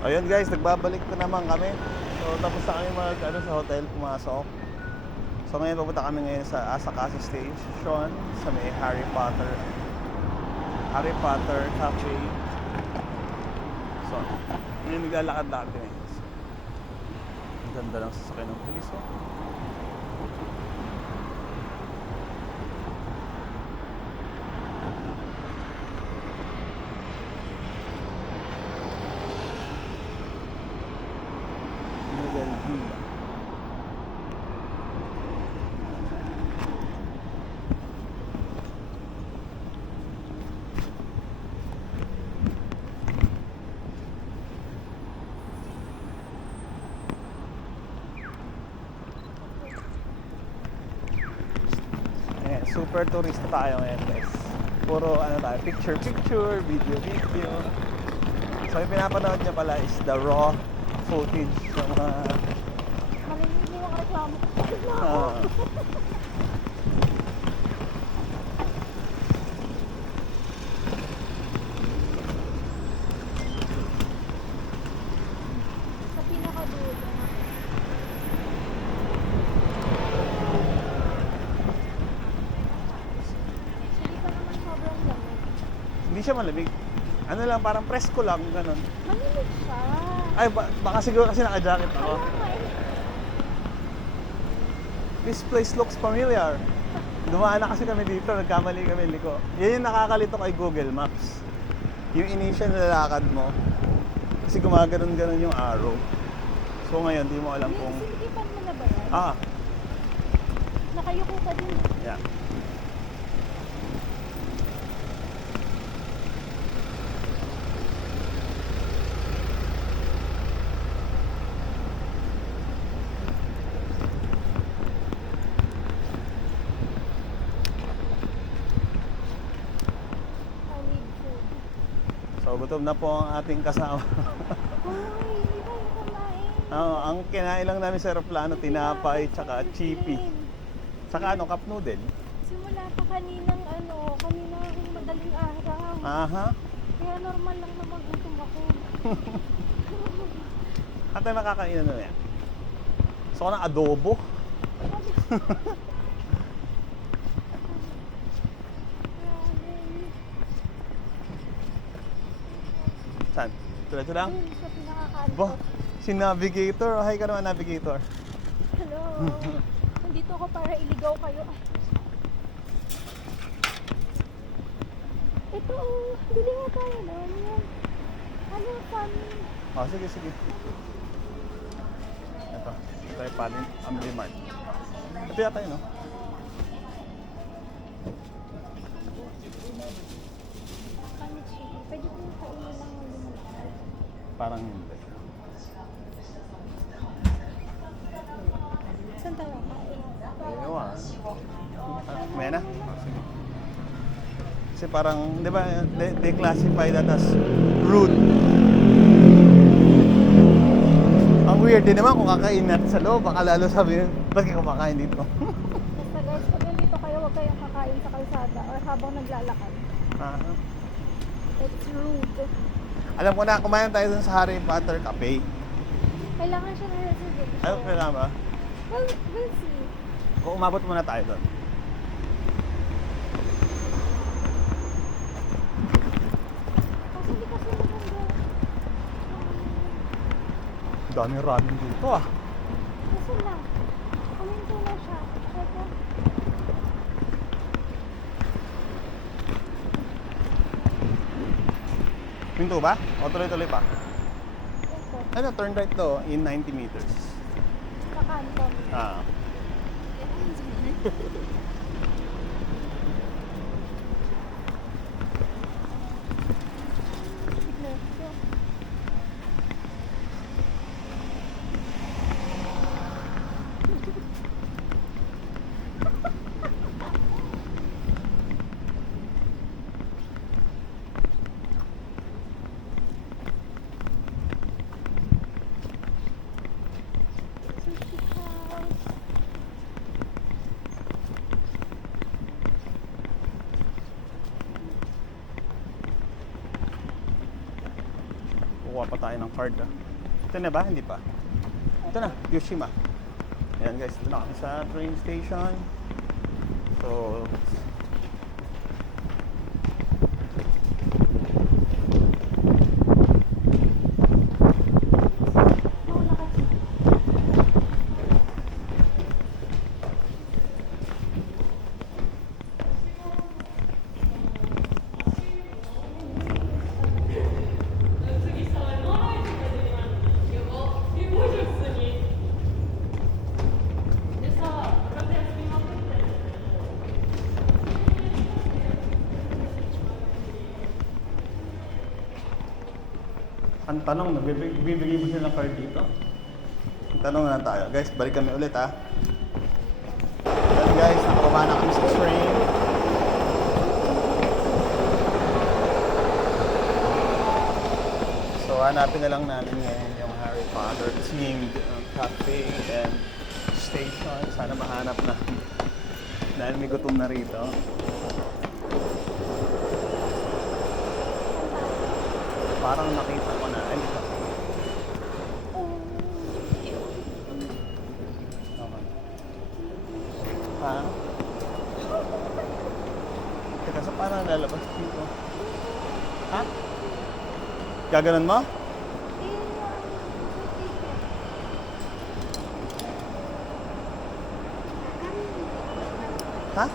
Ayun guys, nagbabalik na naman kami. So tapos na kami sa hotel, pumasok. So ngayon pupunta kami ngayon sa Asakasa Station sa may Harry Potter Cafe. So, ngayon naglalakad-lakad kami. Ang ganda ng sasakyan ng pulis, oh. Villa. Ayan, super turista tayo ngayon guys. Puro ano tayo, picture, video. So yung pinapanood niya pala is the raw footage sa mga Malilinig yung reklamo. Sa pinakadulo. Hindi pa naman sobrang lamig. hindi siya malamig. Ano lang, parang presko lang, ganun. Malamig siya. Ay, baka siguro kasi naka-jacket ako. Kaya nga eh. This place looks familiar. Dumaan na kasi kami dito, nagkamali kami liko. Yan yung nakakalito kay Google Maps. Yung initial na lakad mo, kasi gumaganon-ganon yung arrow. So ngayon, di mo alam kung... Sinigipan mo na ba yan? Ah, Nakayuko ka din. yeah. I need food. So gutom na po ang ating kasama. Hoy, hindi ba yung kumain? Ang kinain lang namin sa aeroplano, tinapay, tsaka chippy. Tsaka ano, cup noodle. Simula pa kaninang madaling araw. Aha. Kaya normal lang na magutom ako. At tayo makakain na yan. So ako ng adobo. Saan? Tuloy-tuloy lang? Ayun, sa pinakakanto. Ba, si Navigator. Hi ka naman, Navigator. Hello. Nandito ako para iligaw kayo. Ay. Ito, bili nga tayo noon. Yan. Ano, fun. Oh, sige. Ito. Ito yung Palin Family Mart. Ito yata yun, no? Fun chicken. Pwede ko yung kainin lang ng lumalakad. Parang hindi. Saan tayo kain? Ewan. May na? Oh, sige. Kasi parang, di ba, they classify that as rude. Ang weird din naman kung kakain natin sa loob, baka lalo sabihin, ba't ka kumakain dito? Basta guys, pag nandito kayo, huwag kayong kakain sa kalsada or habang naglalakad. Aha. It's rude. Alam ko na, kumain tayo dun sa Harry Potter Cafe. Kailangan siya ng reservation. Ano kailangan ba? Well, we'll see. Kung umabot muna tayo doon. Kasi hindi kasi maganda. Daming ramen dito ah. Kasi lang. Kuminto na siya. Teka. Pinto ba? O tuloy-tuloy pa? Ito. Ano, turn right to in 90 meters. Sa kanto. Ah. Ignacio. Sushi house. kukuha pa tayo ng card. Ito na ba? Hindi pa. Ito na, Yoshima. Ayan guys, ito na kami sa train station. So, ang tanong, nagbibigay mo sila ng card dito? Ang tanong na lang tayo. Guys, balik kami ulit ha. Ayan guys, nakababa na kami sa train. So hanapin na lang natin ngayon yung Harry Potter themed cafe and station. Sana mahanap na. Dahil may gutom na rito. Parang nakita ko na. Ay, ito. Okay. Ha? Teka, sa parang lalabas dito. Ha? Gaganon mo? Ha?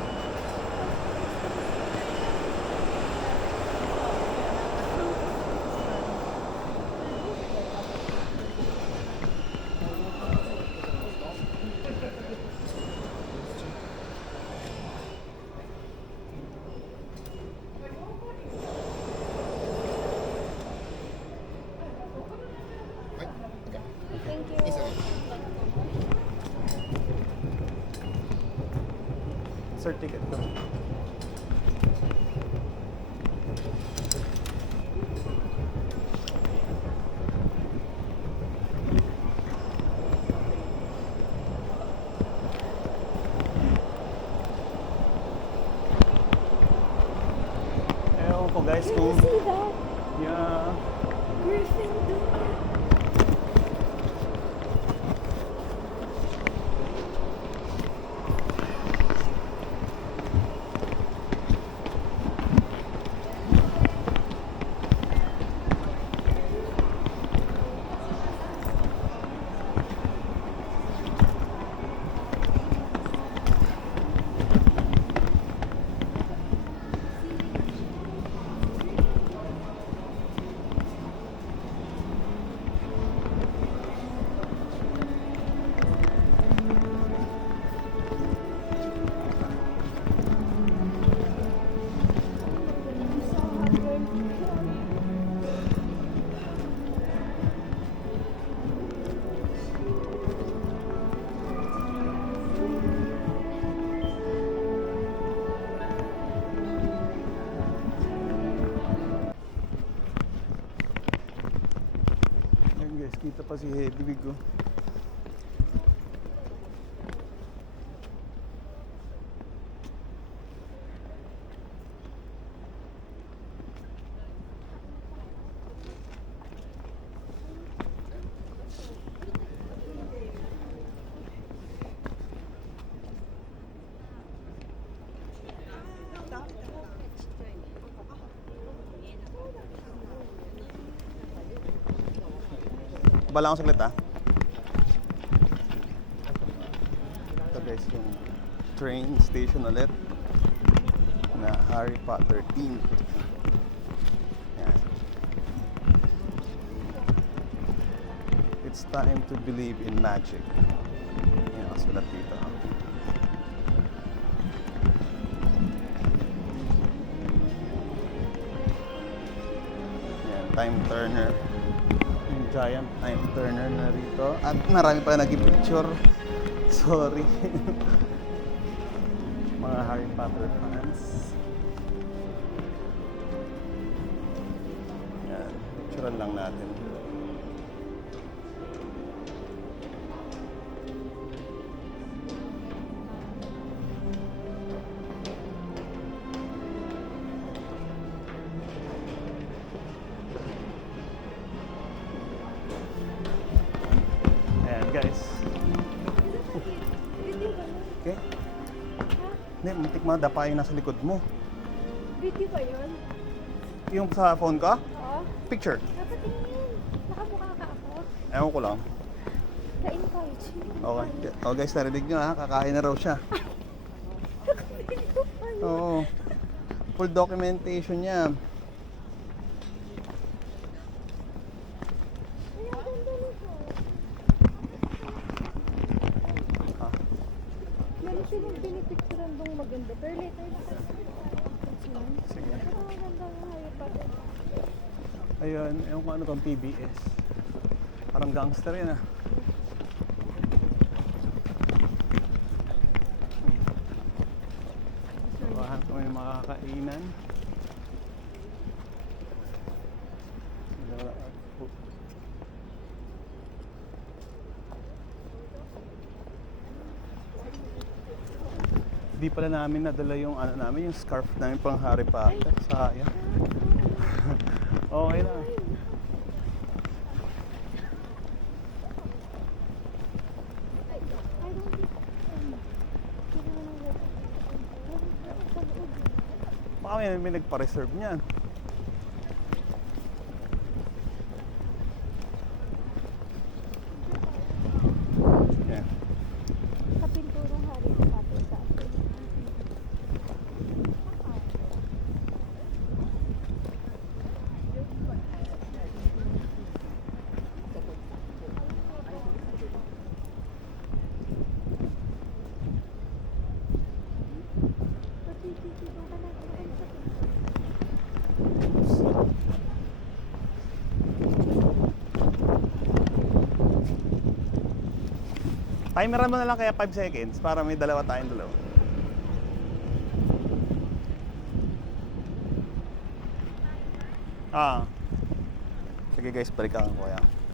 Thank you. Sir, ticket ko. Ewan ko guys Can you kung... see that? Yeah. Gryffindor. Ayan guys, kita pa si Hedwig oh. Bala akong saglit ah. Ito guys yung train station ulit na Harry Potter themed. Yan. It's time to believe in magic. Yan ang sulat dito. Yan, time turner. Yung giant time turner na rito. At marami pa nag-picture. Sorry. Mga Harry Potter fans. Yan. Picturean lang natin. Hindi, muntik madapa yung nasa likod mo. Video ba yun? Yung sa phone ka? Oo. Picture. Dapat tingin. Nakamukha ka ako. Ewan ko lang. Kain tayo, chill. Okay. Oh guys, narinig nyo ha, kakain na raw siya. Oo. Full documentation niya. Ay, ang ganda nito. Ah, Meron silang pinipicturan dong maganda. Pero later na kasi. sige. Pero ang ganda nga hayop pa din. Ayun, ewan ko ano tong PBS. Parang gangster yan ah. Bahan ko may makakainan. Di pala namin nadala yung ano namin, yung scarf namin pang Harry Potter. Sayang. Okay lang. I don't think, Baka may nagpa-reserve niyan. Yan. sa pinturang Harry Potter sa atin. Timeran mo na lang kaya 5 seconds para may dalawa tayong dalawa. Ah. Sige guys, balikan ko kaya.